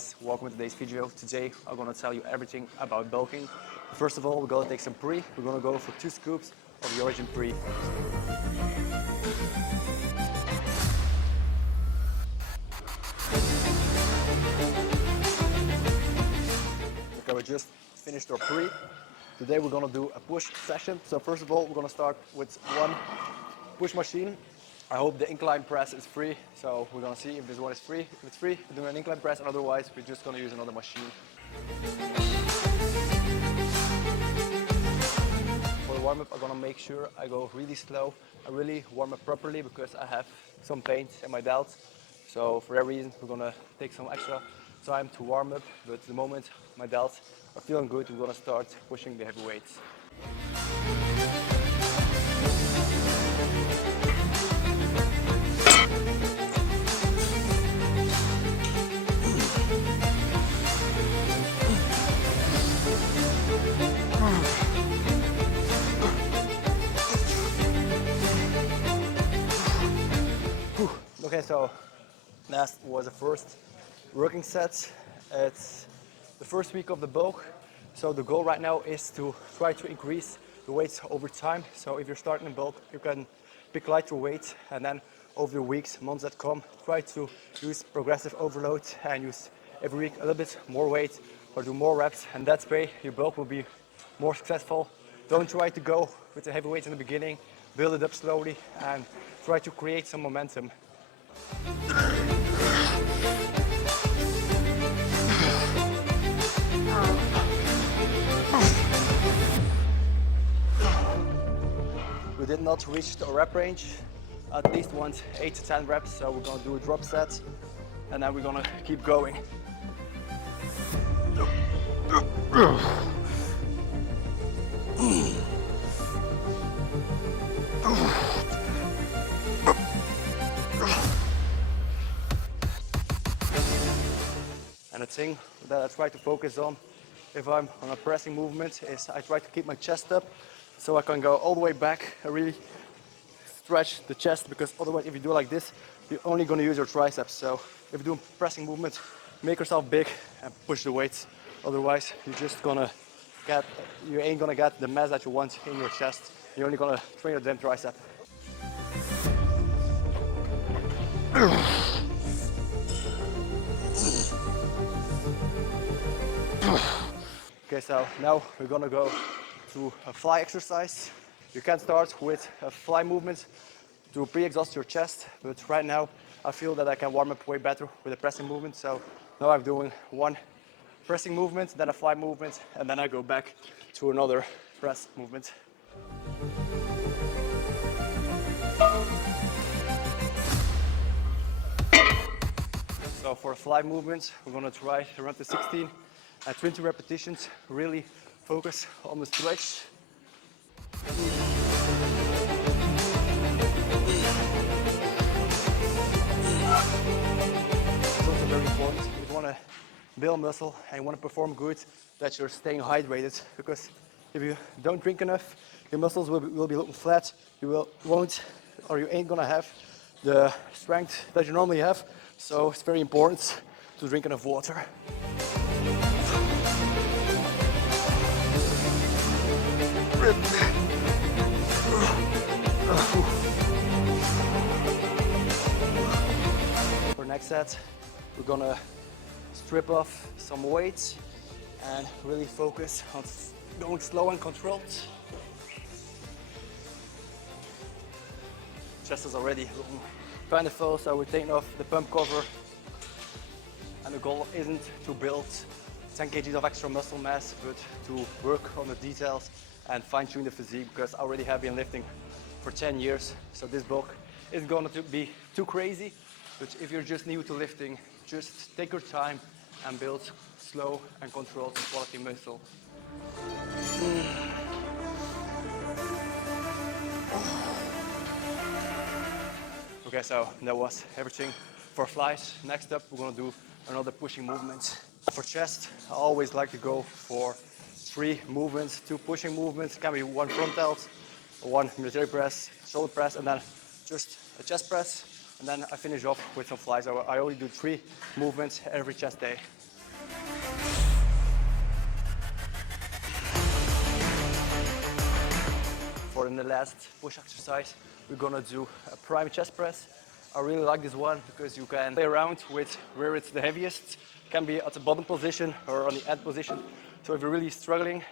guys, welcome to today's video. Today I'm gonna tell you everything about bulking. First of all, we're gonna take some pre. We're gonna go for 2 scoops of the Origin pre. Okay, we just finished our pre. Today we're gonna do a push session. So first of all, we're gonna start with one push machine. I hope the incline press is free, so we're gonna see if this one is free. If it's free, we're doing an incline press, and otherwise we're just gonna use another machine. For the warm-up, I'm gonna make sure I go really slow. I really warm up properly because I have some pain in my delts. So for that reason, we're gonna take some extra time to warm up, but the moment my delts are feeling good, we're gonna start pushing the heavy weights. Okay, so that was the first working set. It's the first week of the bulk. So the goal right now is to try to increase the weights over time. So if you're starting in bulk, you can pick lighter weights, and then over the weeks, months that come, try to use progressive overload and use every week a little bit more weight or do more reps, and that way your bulk will be more successful. Don't try to go with the heavy weights in the beginning, build it up slowly and try to create some momentum. We did not reach the rep range. At least want 8 to 10 reps, so we're gonna do a drop set and then we're gonna keep going. And the thing that I try to focus on if I'm on a pressing movement is I try to keep my chest up so I can go all the way back. I really stretch the chest, because otherwise if you do like this, you're only going to use your triceps. So if you do pressing movements, make yourself big and push the weights. Otherwise you ain't gonna get the mass that you want in your chest. You're only gonna train your damn tricep. Okay, so now we're gonna go to a fly exercise. You can start with a fly movement to pre-exhaust your chest, but right now I feel that I can warm up way better with a pressing movement. So now I'm doing one pressing movement, then a fly movement, and then I go back to another press movement. So for a fly movement, we're gonna try around the 16 and 20 repetitions. Really focus on the stretch. It's also very important if you want to build muscle and you want to perform good, that you're staying hydrated, because if you don't drink enough, your muscles will be looking flat. You ain't gonna have the strength that you normally have. So it's very important to drink enough water. For next set, we're gonna strip off some weights and really focus on going slow and controlled. Chest is already looking kind of full, so we're taking off the pump cover. And the goal isn't to build 10 kgs of extra muscle mass, but to work on the details and fine-tune the physique, because I already have been lifting for 10 years. So this bulk isn't going to be too crazy, but if you're just new to lifting, just take your time and build slow and controlled quality muscle. Okay, so that was everything for flies. Next up, we're gonna do another pushing movement. For chest, I always like to go for 3 movements, 2 pushing movements. It can be 1 front delt, 1 military press, shoulder press, and then just a chest press. And then I finish off with some flies. So I only do 3 movements every chest day. For the last push exercise, we're gonna do a prime chest press. I really like this one because you can play around with where it's the heaviest. It can be at the bottom position or on the end position. So if you're really struggling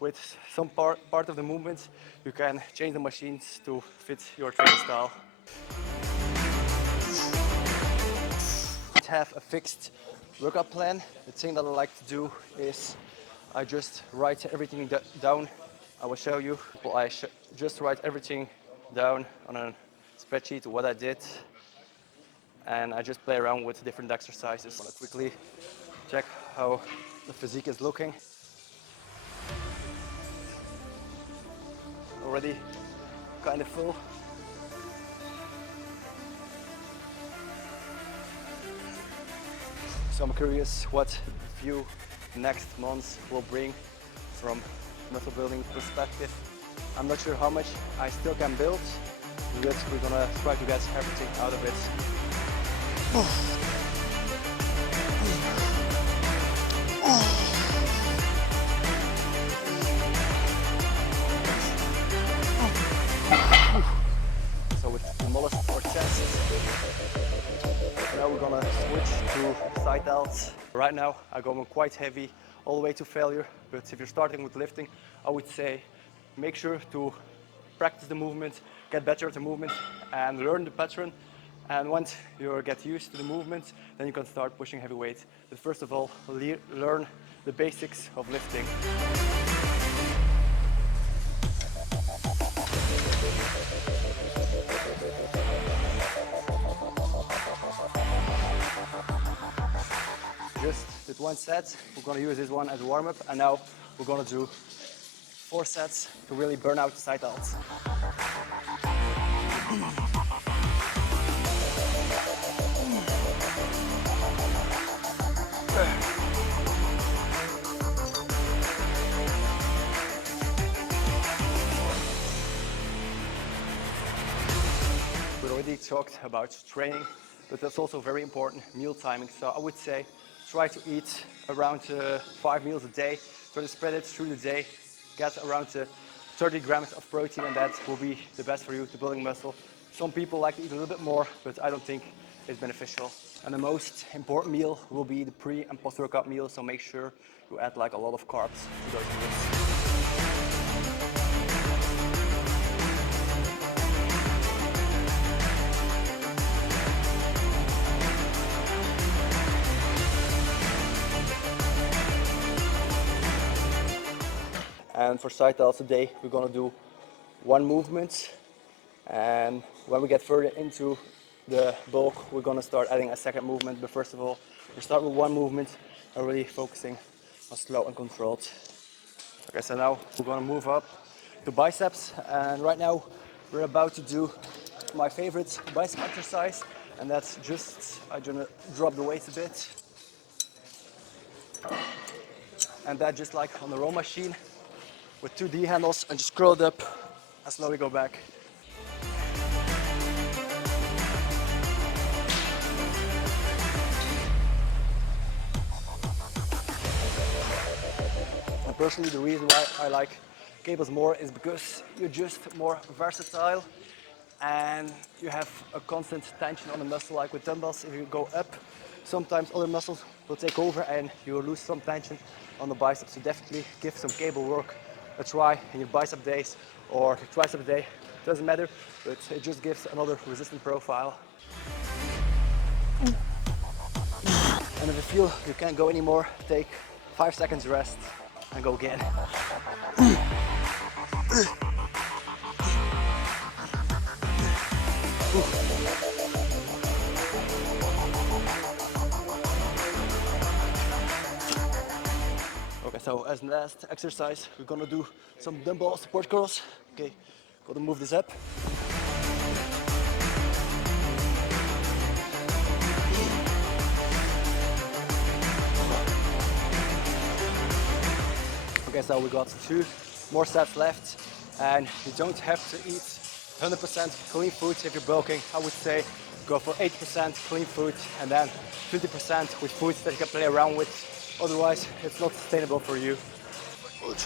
with some part of the movements, you can change the machines to fit your training style. Have a fixed workout plan. The thing that I like to do is I just write everything down. I will show you. I just write everything down on a spreadsheet what I did, and I just play around with different exercises. I want to quickly check how the physique is looking. Already kind of full. So I'm curious what few next months will bring from muscle building perspective. I'm not sure how much I still can build, but we're gonna try to get everything out of it. So with the mollusk for chest, now we're gonna switch to side delts. Right now I'm going quite heavy all the way to failure, but if you're starting with lifting, I would say make sure to practice the movement, get better at the movement and learn the pattern. And once you get used to the movement, then you can start pushing heavy weight. But first of all, learn the basics of lifting. Just did one set. We're gonna use this one as a warm-up, and now we're gonna do 4 sets to really burn out the side delts. We already talked about training, but that's also very important, meal timing. So I would say try to eat around 5 meals a day, try to spread it through the day, get around 30 grams of protein, and that will be the best for you to building muscle. Some people like to eat a little bit more, but I don't think it's beneficial. And the most important meal will be the pre and post-workout meal, so make sure you add like a lot of carbs to those meals. And for side delts today, we're gonna do 1 movement. And when we get further into the bulk, we're gonna start adding a second movement. But first of all, we start with 1 movement and really focusing on slow and controlled. Okay, so now we're gonna move up to biceps. And right now, we're about to do my favorite bicep exercise. And that's just, I'm gonna drop the weight a bit. And that just like on the row machine, with 2 D handles, and just curl it up and slowly go back. And personally, the reason why I like cables more is because you're just more versatile and you have a constant tension on the muscle. Like with dumbbells, if you go up, sometimes other muscles will take over and you will lose some tension on the biceps. So definitely give some cable work a try in your bicep days or your tricep day. Doesn't matter, but it just gives another resistant profile. And if you feel you can't go anymore, take 5 seconds rest and go again. Okay, so as last exercise, we're gonna do some dumbbell support curls. Okay, gotta move this up. Okay, so we got 2 more sets left, and you don't have to eat 100% clean food if you're bulking. I would say go for 80% clean food and then 20% with foods that you can play around with. Otherwise, it's not sustainable for you. Good.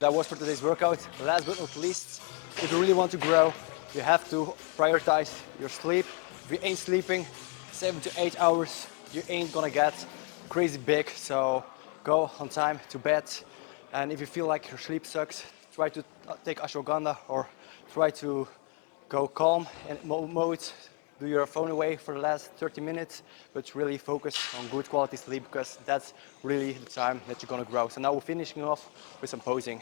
That was for today's workout. Last but not least, if you really want to grow, you have to prioritize your sleep. If you ain't sleeping 7 to 8 hours, you ain't gonna get crazy big. So go on time to bed. And if you feel like your sleep sucks, try to take ashwagandha or try to go calm and mode. Do your phone away for the last 30 minutes, but really focus on good quality sleep because that's really the time that you're gonna grow. So now we're finishing off with some posing.